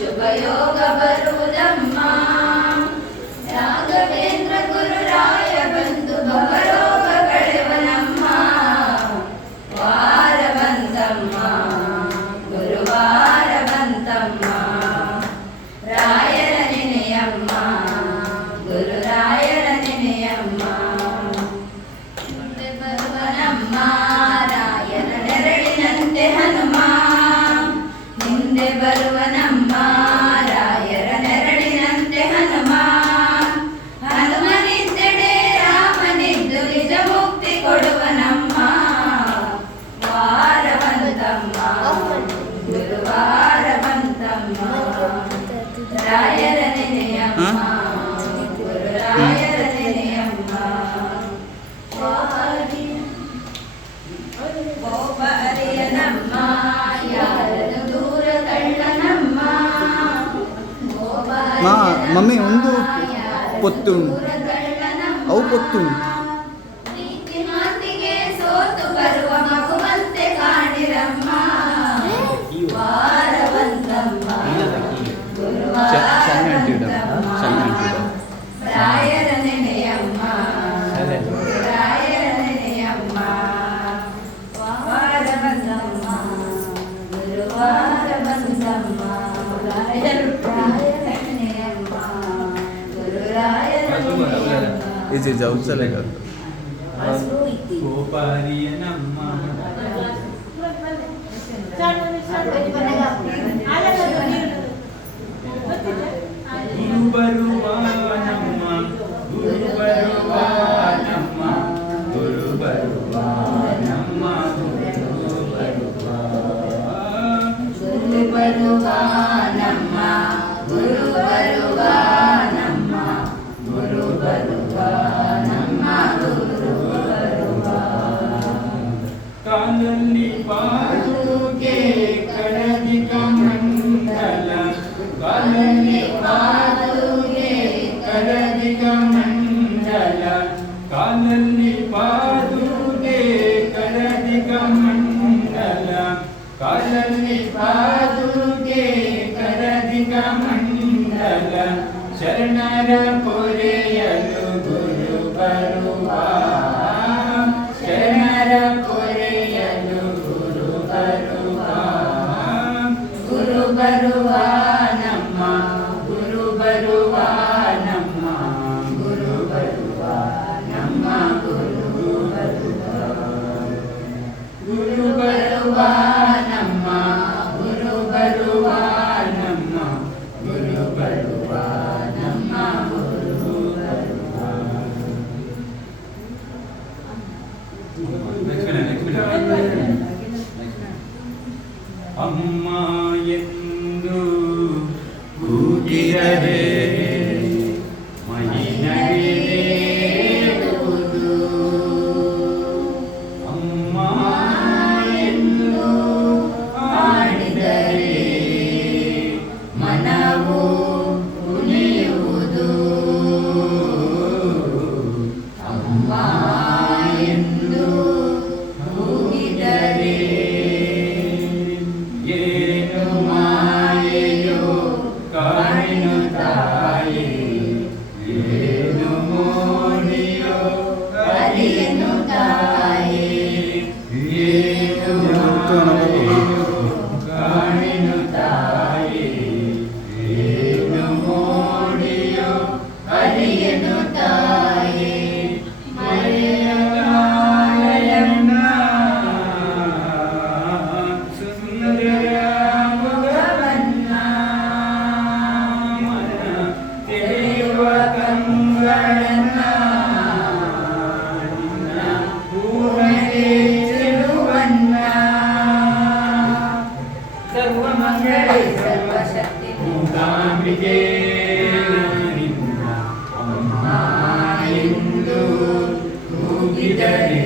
ಶುಭಯೋಗ ಬರುವುದಮ್ಮ. ರಾಘವೇಂದ್ರ ಗುರುರಾಯ ಬಂದು ಭವರೋಗ ಕಳೆವನಮ್ಮ. ವಾರ ಬಂತಮ್ಮ ಗುರುವಾರ ಬಂತಮ್ಮ. ರಾಯರ ನೆನೆಯಮ್ಮ ಗುರುರಾಯರ ನೆನೆಯಮ್ಮ. ಮುಂದೆ ಬರುವನಮ್ಮ ರಾಯರ ನೆರಳಿನಂತೆ ಹನುಮ. ಮುಂದೆ ಬರುವನಮ್ಮ ರಾಯರ ನೆರಳಿನಂತೆ ಹನುಮ. ಹನುಮನಿದ್ದೆಡೆ ರಾಮನಿದ್ದು ನಿಜ ಮುಕ್ತಿ ಕೊಡುವನಮ್ಮ. ವಾರ ಬಂತಮ್ಮ ಗುರುವಾರ ಬಂತಮ್ಮ. ರಾಯರ ನೆನೆಯಮ್ಮ ಗುರುರಾಯರ ನೆನೆಯಮ್ಮ. ಕೋಪ ಅರಿಯನಮ್ಮ ಯಾರನ್ನು ದೂರ ತಳ್ಳನಮ್ಮ. ಮಮ್ಮಿ ಒಂದು ಪೊತ್ತು ಅವು ಪೊತ್ತು ಪ್ರೀತಿ ಮಾತಿಗೆ ಸೋತು ಬರುವ ಮಗುವಂತೆ ಕಾಣಿರಮ್ಮ. ವಾರ ಬಂತಮ್ಮ ಗುರುವಾರ ಬಂತಮ್ಮ. ರಾಯರ ನೆನೆಯಮ್ಮ ಗುರುರಾಯರ ನೆನೆಯಮ್ಮ. ವಾರ ಬಂತಮ್ಮ ಗುರುವಾರ ಬಂತಮ್ಮ. ರಾಯರ ನೆನೆಯಮ್ಮ ಗುರುರಾಯರ ನೆನೆಯಮ್ಮ. इसे जाऊ चलेगा ಗೋಪಾರಿಯನಮ್ಮ ಗುರು ಬರುವಾನಮ್ಮ ಗುರು ಬರುವಾನಮ್ಮ ಗುರು ಬರುವಾನಮ್ಮ ಗುರು ಬರುವಾ. ಗುರು ಬರುವಾನಮ್ಮ ಗುರು ಬರುವಾನಮ್ಮ ಗುರು ಬರುವಾನಮ್ಮ ಗುರು ಬರುವ. ಕಾಲಲ್ಲಿ ಪಾದುಕೆ ಕಡದಿಕ ಮಂಡಲ. ಕಾಲಲ್ಲಿ ಪಾದುಕೆ ಕಡದಿಕ ಮಂಡಲ. ಕಾಲಲ್ಲಿ ಪಾದುಕೆ ಕಡದಿಕ ಮಂಡಲ. ಕಾಲಲ್ಲಿ ಪಾದುಕೆ ಕಡದಿಕ ಮಂಡಲ. ಶರಣರ ಪೊರೆಯಲು ಗುರು ಬರುವ. ಶರಣರ ಪೊರೆಯಲು ಗುರು ಬರುವ. ಗುರು ಬರುವ ನಮ್ಮ ಗುರು ಬರುವ ನಮ್ಮ ಗುರು ಬರುವ ನಮ್ಮ ಗುರು ಬರುವ. ಗುರು ಬರುವ ನಮ್ಮ ಗುರು ಬರುವ ನಮ್ಮ ಗುರು ಬರುವ ನಮ್ಮ ಗುರು ಬರುವ. ಅಮ್ಮ ಎಂದು ಕೂಗಿದರೆ ಮೈನವಿರೇಳುವುದು. ಅಮ್ಮ ಎಂದು ಆಡಿದರೆ ಮನವು ಕುಣಿಯುವುದು. ಅಮ್ಮ ಎಂದು ಕೂಗಿದರೆ ಏನು ಮಾಯೆಯೋ ಕಾಣಿನು ತಾಯಿ. ಏನು ಮೋಡಿಯೋ ಅರಿಯನು ತಾಯಿ. ಏನು ಮಾಯೆಯೋ ಕಾಣಿನು ತಾಯಿ. ಏನು ಮೋಡಿಯೋ ಅರಿಯನು ತಾಯಿ. ಮರೆಯಲಾಗಯನ್ನ ಸುಂದರ ಮುಖವನ್ನ. ಮನ ತಿಳಿಯುವ ಕಂಗಳನ್ನ ನಿನ್ನ ಪೂರ್ಣಗೆ ಚೆಲುವನ್ನ. ಸರ್ವಮಂಗಳೇ ಸರ್ವಶಕ್ತಿ ಮೂಕಾಂಬಿಕೆ ನಿನ್ನ ಅಮ್ಮ ಎಂದು ಕೂಗಿದರೆ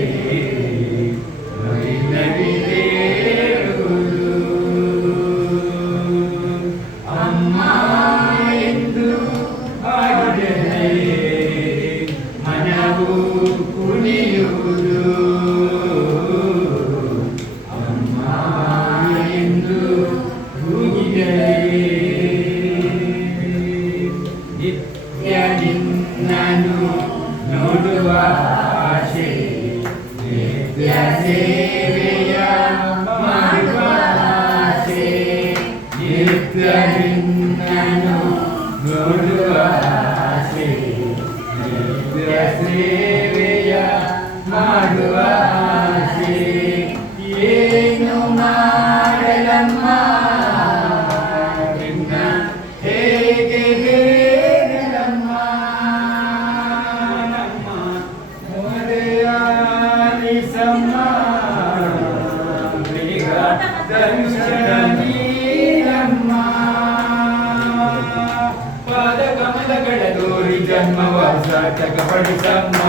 ಮೈನವಿರೇಳುವುದು. ಅಮ್ಮ ಎಂದು ಆಡಿದರೆ ಮನವು ಕುಣಿಯುವುದು. ಅಮ್ಮ ಎಂದು ಕೂಗಿದರೆ ನಿತ್ಯ ನಿನ್ನನ್ನು ನೋಡುವ ಆಸೆ ನಿತ್ಯ ಸೇವೆಯ ಮಾಡುವ ಆಸೆ ಏನು ಮಾಡಲಮ್ಮ ನಿನ್ನ ಹೇಗೆ ಬೇಡಲಮ್ಮ ನಮ್ಮ ಮೊರೆಯ ಆಲಿಸಮ್ಮ ಬೇಗ ದರ್ಶನ ನೀಡಮ್ಮ ಪಾದ ಕಮಲಗಳ ದೋರಿ ಜನ್ಮವ ಸಾರ್ಥಕ ಪಡಿಸಮ್ಮ